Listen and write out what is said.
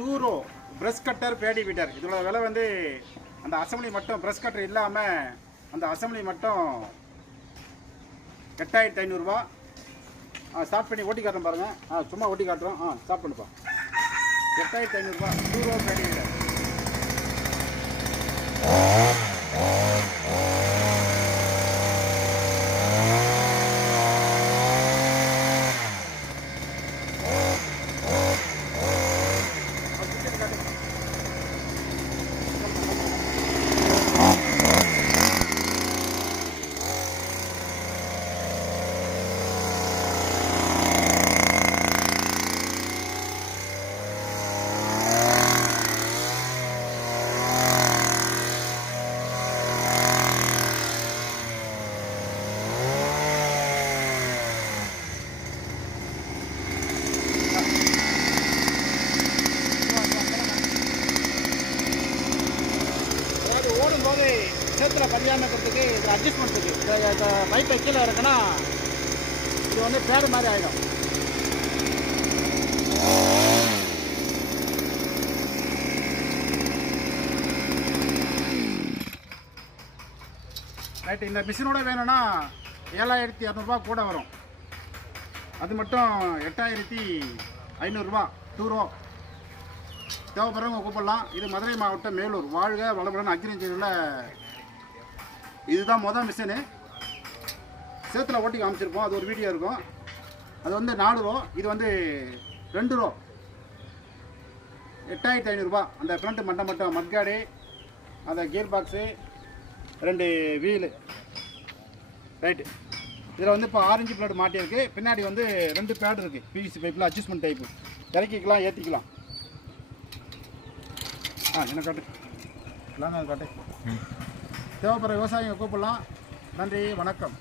டூரோ brush cutter Bedi weeder. இதோட விலை வந்து அந்த அசம்பிளி மட்டும் ப்ரஷ் கட்டர் இல்லாமல் அந்த அசம்பிளி மட்டும் 8500 ரூபா. ஸ்டார்ட் பண்ணி ஓட்டி காட்டுறோம் பாருங்கள். சும்மா ஓட்டி காட்டுறோம். ஸ்டார்ட் பண்ணுப்பா. 8500 ரூபா டூரோ பேடி வீட்டர். ஓடும்போது சேத்துல பதியாமக்கிறதுக்கு இது அட்ஜஸ்ட்மெண்ட் இருக்குது. பைப்பை கீழே இருக்குன்னா இது வந்து பேடு மாதிரி ஆகிடும். ரைட்டு. இந்த மிஷினோட வேணும்னா 7200 ரூபா கூட வரும். அது மட்டும் 8500 ரூபா டூரோ. தேவைப்படுறவங்க கூப்பிடலாம். இது மதுரை மாவட்டம் மேலூர். வாழ்க வளமுடன் அக்ரிகல்ச்சரில் இதுதான் மொதல் மிஷினு. சேத்துல ஓட்டி காமிச்சிருப்போம். அது ஒரு வீடியோ இருக்கும். அது வந்து 4 ரூபா. இது வந்து 2 ரூபா. 8500 ரூபா. அந்த ஃப்ரண்ட் மட்டும் மட்காடு, அந்த கியர் பாக்ஸு, 2 வீலு. ரைட்டு. இதில் வந்து இப்போ ஆரஞ்சு பிளேட் மாட்டியிருக்கு. பின்னாடி வந்து 2 பேட் இருக்குது. பிவிசி பைப்பில் அட்ஜஸ்ட்மெண்ட் டைப்பு. இறக்கிக்கலாம், ஏற்றிக்கலாம். என்ன காட்டு இல்லாங்க காட்டு. தேவைப்படுற விவசாயிங்க கூப்பிடலாம். நன்றி, வணக்கம்.